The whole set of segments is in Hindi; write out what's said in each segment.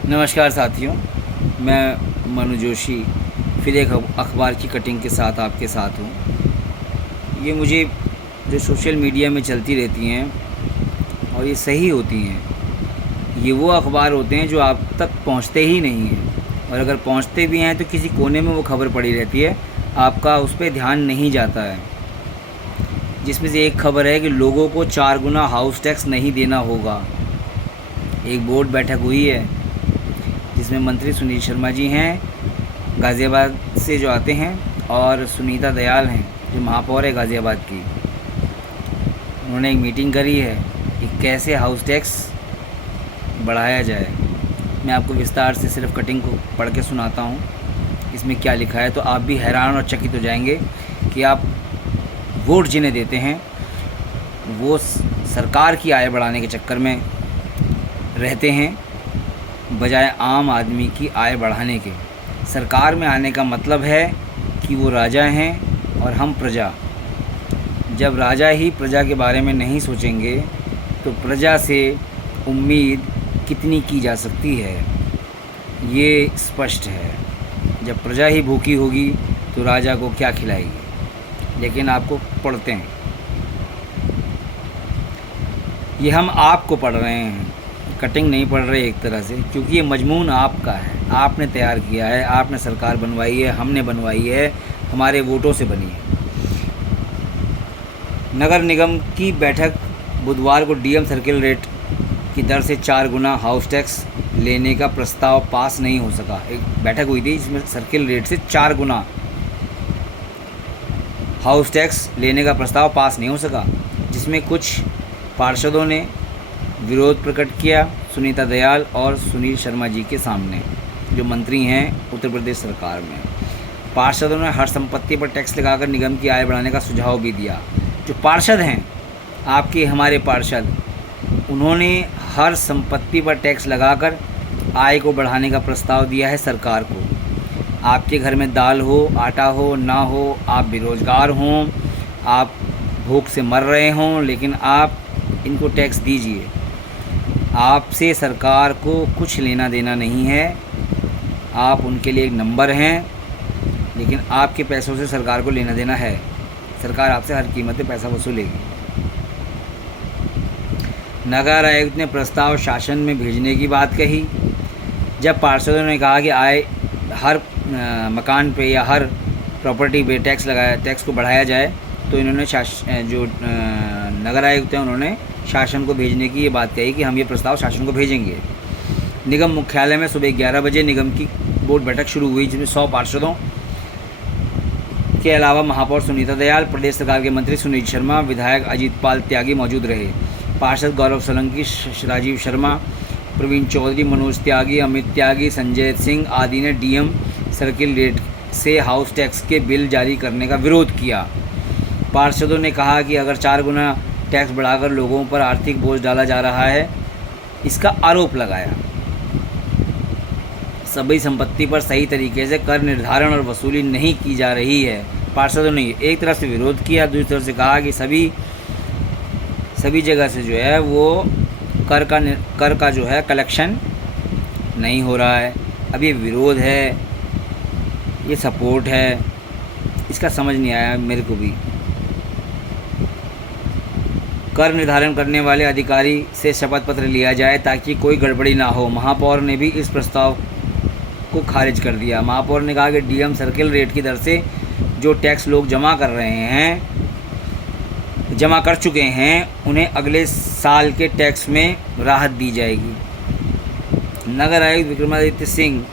नमस्कार साथियों, मैं मनु जोशी फिर एक अखबार की कटिंग के साथ आपके साथ हूँ। ये मुझे जो सोशल मीडिया में चलती रहती हैं और ये सही होती हैं, ये वो अखबार होते हैं जो आप तक पहुँचते ही नहीं हैं, और अगर पहुँचते भी हैं तो किसी कोने में वो खबर पड़ी रहती है, आपका उस पर ध्यान नहीं जाता है। जिसमें से एक खबर है कि लोगों को 4 गुना हाउस टैक्स नहीं देना होगा। एक बोर्ड बैठक हुई है जिसमें मंत्री सुनील शर्मा जी हैं, गाज़ियाबाद से जो आते हैं, और सुनीता दयाल हैं जो महापौर है गाज़ियाबाद की। उन्होंने एक मीटिंग करी है कि कैसे हाउस टैक्स बढ़ाया जाए। मैं आपको विस्तार से सिर्फ कटिंग को पढ़ के सुनाता हूँ, इसमें क्या लिखा है, तो आप भी हैरान और चकित हो जाएंगे कि आप वोट जिन्हें देते हैं वो सरकार की आय बढ़ाने के चक्कर में रहते हैं बजाय आम आदमी की आय बढ़ाने के। सरकार में आने का मतलब है कि वो राजा हैं और हम प्रजा। जब राजा ही प्रजा के बारे में नहीं सोचेंगे तो प्रजा से उम्मीद कितनी की जा सकती है, ये स्पष्ट है। जब प्रजा ही भूखी होगी तो राजा को क्या खिलाएगी। लेकिन आपको पढ़ते हैं, ये हम आपको पढ़ रहे हैं, कटिंग नहीं पढ़ रहे एक तरह से, क्योंकि ये मजमून आपका है, आपने तैयार किया है, आपने सरकार बनवाई है, हमने बनवाई है, हमारे वोटों से बनी है। नगर निगम की बैठक बुधवार को डीएम सर्किल रेट की दर से 4 गुना हाउस टैक्स लेने का प्रस्ताव पास नहीं हो सका। एक बैठक हुई थी जिसमें सर्किल रेट से 4 गुना हाउस टैक्स लेने का प्रस्ताव पास नहीं हो सका, जिसमें कुछ पार्षदों ने विरोध प्रकट किया सुनीता दयाल और सुनील शर्मा जी के सामने, जो मंत्री हैं उत्तर प्रदेश सरकार में। पार्षदों ने हर संपत्ति पर टैक्स लगाकर निगम की आय बढ़ाने का सुझाव भी दिया। जो पार्षद हैं, आपके हमारे पार्षद, उन्होंने हर संपत्ति पर टैक्स लगाकर आय को बढ़ाने का प्रस्ताव दिया है सरकार को। आपके घर में दाल हो, आटा हो, ना हो, आप बेरोजगार हों, आप भूख से मर रहे हों, लेकिन आप इनको टैक्स दीजिए। आपसे सरकार को कुछ लेना देना नहीं है, आप उनके लिए एक नंबर हैं, लेकिन आपके पैसों से सरकार को लेना देना है। सरकार आपसे हर कीमत पे पैसा वसूलेगी। नगर आयुक्त ने प्रस्ताव शासन में भेजने की बात कही। जब पार्षदों ने कहा कि आय हर मकान पे या हर प्रॉपर्टी पे टैक्स को बढ़ाया जाए, तो इन्होंने जो नगर आयुक्त हैं उन्होंने शासन को भेजने की ये बात कही कि हम ये प्रस्ताव शासन को भेजेंगे। निगम मुख्यालय में सुबह 11 बजे निगम की बोर्ड बैठक शुरू हुई, जिसमें 100 पार्षदों के अलावा महापौर सुनीता दयाल, प्रदेश सरकार के मंत्री सुनील शर्मा, विधायक अजीत पाल त्यागी मौजूद रहे। पार्षद गौरव सोलंकी, राजीव शर्मा, प्रवीण चौधरी, मनोज त्यागी, अमित त्यागी, संजय सिंह आदि ने डीएम सर्किल रेट से हाउस टैक्स के बिल जारी करने का विरोध किया। पार्षदों ने कहा कि अगर 4 गुना टैक्स बढ़ाकर लोगों पर आर्थिक बोझ डाला जा रहा है, इसका आरोप लगाया। सभी संपत्ति पर सही तरीके से कर निर्धारण और वसूली नहीं की जा रही है। पार्षदों ने एक तरफ से विरोध किया, दूसरी तरफ से कहा कि सभी जगह से जो है वो कर का जो है कलेक्शन नहीं हो रहा है। अब ये विरोध है, ये सपोर्ट है, इसका समझ नहीं आया मेरे को भी। कर निर्धारण करने वाले अधिकारी से शपथ पत्र लिया जाए ताकि कोई गड़बड़ी ना हो। महापौर ने भी इस प्रस्ताव को खारिज कर दिया। महापौर ने कहा कि डीएम सर्किल रेट की दर से जो टैक्स लोग जमा कर चुके हैं, उन्हें अगले साल के टैक्स में राहत दी जाएगी। नगर आयुक्त विक्रमादित्य सिंह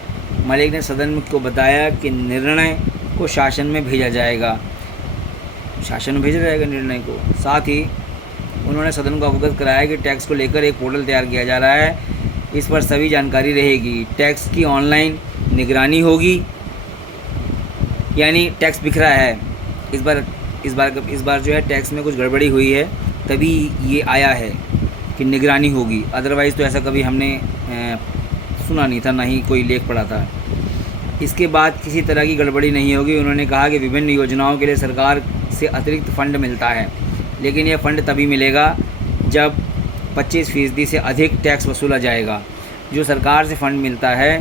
मलिक ने सदन को बताया कि निर्णय को शासन में भेजा जाएगा। शासन में भेजा जाएगा निर्णय को। साथ ही उन्होंने सदन को अवगत कराया कि टैक्स को लेकर एक पोर्टल तैयार किया जा रहा है, इस पर सभी जानकारी रहेगी। टैक्स की ऑनलाइन निगरानी होगी, यानी टैक्स बिखरा है इस बार जो है टैक्स में कुछ गड़बड़ी हुई है, तभी ये आया है कि निगरानी होगी। अदरवाइज़ तो ऐसा कभी हमने सुना नहीं था, ना ही कोई लेख पढ़ा था। इसके बाद किसी तरह की गड़बड़ी नहीं होगी। उन्होंने कहा कि विभिन्न योजनाओं के लिए सरकार से अतिरिक्त फंड मिलता है, लेकिन यह फ़ंड तभी मिलेगा जब 25% से अधिक टैक्स वसूला जाएगा। जो सरकार से फ़ंड मिलता है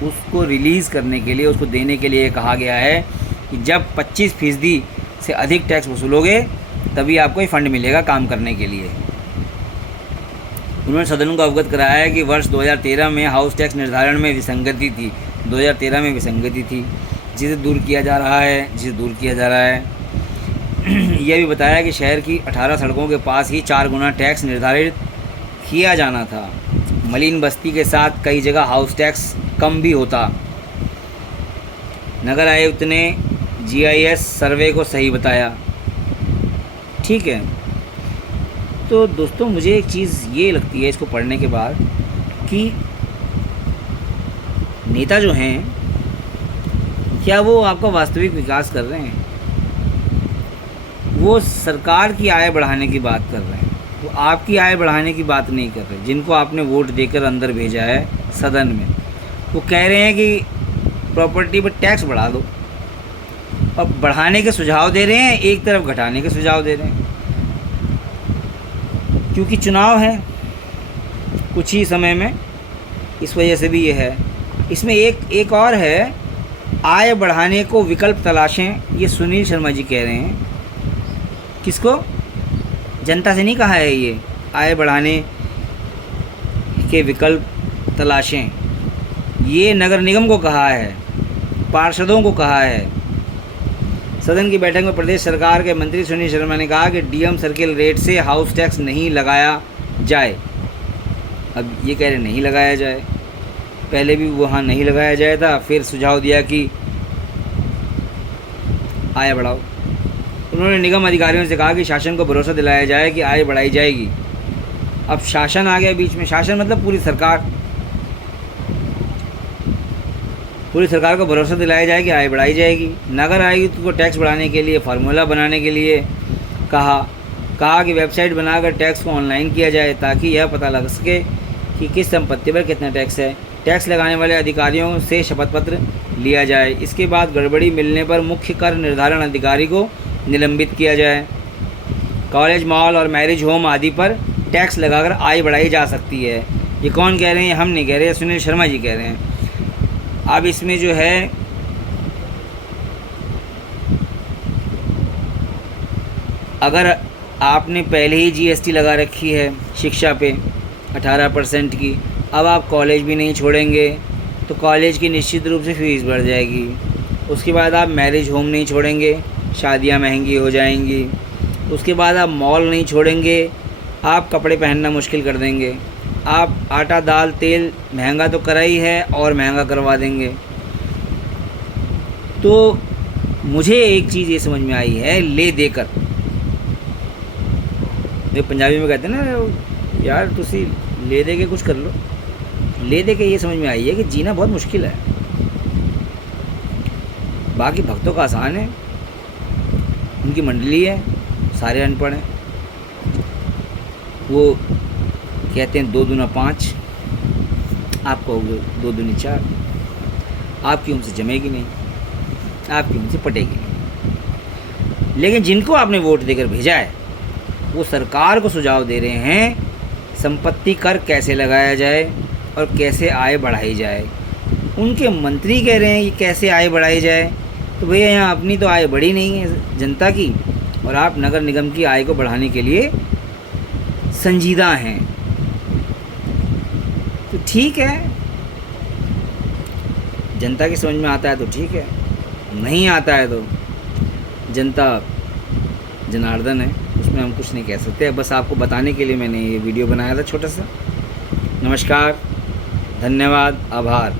उसको रिलीज़ करने के लिए, उसको देने के लिए कहा गया है कि जब 25% से अधिक टैक्स वसूलोगे तभी आपको ये फ़ंड मिलेगा काम करने के लिए। उन्होंने सदन को अवगत कराया है कि वर्ष 2013 में हाउस टैक्स निर्धारण में विसंगति थी, 2013 में विसंगति थी, जिसे दूर किया जा रहा है। यह भी बताया कि शहर की 18 सड़कों के पास ही 4 गुना टैक्स निर्धारित किया जाना था। मलिन बस्ती के साथ कई जगह हाउस टैक्स कम भी होता। नगर आयुक्त ने GIS सर्वे को सही बताया। ठीक है, तो दोस्तों मुझे एक चीज़ ये लगती है इसको पढ़ने के बाद कि नेता जो हैं क्या वो आपका वास्तविक विकास कर रहे हैं? वो सरकार की आय बढ़ाने की बात कर रहे हैं, वो आपकी आय बढ़ाने की बात नहीं कर रहे। जिनको आपने वोट देकर अंदर भेजा है सदन में, वो कह रहे हैं कि प्रॉपर्टी पर टैक्स बढ़ा दो, और बढ़ाने के सुझाव दे रहे हैं, एक तरफ घटाने के सुझाव दे रहे हैं। क्योंकि चुनाव है कुछ ही समय में, इस वजह से भी ये है। इसमें एक और है, आय बढ़ाने को विकल्प तलाशें, ये सुनील शर्मा जी कह रहे हैं। किसको? जनता से नहीं कहा है ये, आय बढ़ाने के विकल्प तलाशें, ये नगर निगम को कहा है, पार्षदों को कहा है। सदन की बैठक में प्रदेश सरकार के मंत्री सुनील शर्मा ने कहा कि DM सर्किल रेट से हाउस टैक्स नहीं लगाया जाए। अब ये कह रहे नहीं लगाया जाए, पहले भी वहाँ नहीं लगाया जाए था, फिर सुझाव दिया कि आय बढ़ाओ। उन्होंने निगम अधिकारियों से कहा कि शासन को भरोसा दिलाया जाए कि आय बढ़ाई जाएगी। अब शासन आ गया बीच में, शासन मतलब पूरी सरकार को भरोसा दिलाया जाए कि आय बढ़ाई जाएगी। नगर आयुक्त को टैक्स बढ़ाने के लिए फार्मूला बनाने के लिए कहा कि वेबसाइट बनाकर टैक्स को ऑनलाइन किया जाए ताकि यह पता लग सके कि किस संपत्ति पर कितना टैक्स है। टैक्स लगाने वाले अधिकारियों से शपथ पत्र लिया जाए। इसके बाद गड़बड़ी मिलने पर मुख्य कर निर्धारण अधिकारी को निलंबित किया जाए। कॉलेज, मॉल और मैरिज होम आदि पर टैक्स लगाकर आय बढ़ाई जा सकती है। ये कौन कह रहे हैं? हम नहीं कह रहे, सुनील शर्मा जी कह रहे हैं। अब इसमें जो है अगर आपने पहले ही GST लगा रखी है शिक्षा पे 18% की, अब आप कॉलेज भी नहीं छोड़ेंगे तो कॉलेज की निश्चित रूप से फ़ीस बढ़ जाएगी। उसके बाद आप मैरिज होम नहीं छोड़ेंगे, शादियां महंगी हो जाएंगी। उसके बाद आप मॉल नहीं छोड़ेंगे, आप कपड़े पहनना मुश्किल कर देंगे। आप आटा, दाल, तेल महंगा तो करा ही है और महंगा करवा देंगे। तो मुझे एक चीज़ ये समझ में आई है, ले देकर, जो पंजाबी में कहते हैं ना यार तुसी ले दे के कुछ कर लो, ले दे के ये समझ में आई है कि जीना बहुत मुश्किल है। बाकी भक्तों का आसान है, उनकी मंडली है, सारे अनपढ़ हैं। वो कहते हैं 2 दूना 5, आप कहोगे 2 दूनी 4। आपकी उनसे जमेगी नहीं, आपकी उनसे पटेगी नहीं। लेकिन जिनको आपने वोट देकर भेजा है वो सरकार को सुझाव दे रहे हैं संपत्ति कर कैसे लगाया जाए और कैसे आय बढ़ाई जाए। उनके मंत्री कह रहे हैं ये कैसे आय बढ़ाई जाए। तो भैया यहाँ अपनी तो आय बढ़ी नहीं है जनता की, और आप नगर निगम की आय को बढ़ाने के लिए संजीदा हैं। तो ठीक है, जनता की समझ में आता है तो ठीक है, नहीं आता है तो जनता जनार्दन है, उसमें हम कुछ नहीं कह सकते। बस आपको बताने के लिए मैंने ये वीडियो बनाया था छोटा सा। नमस्कार, धन्यवाद, आभार।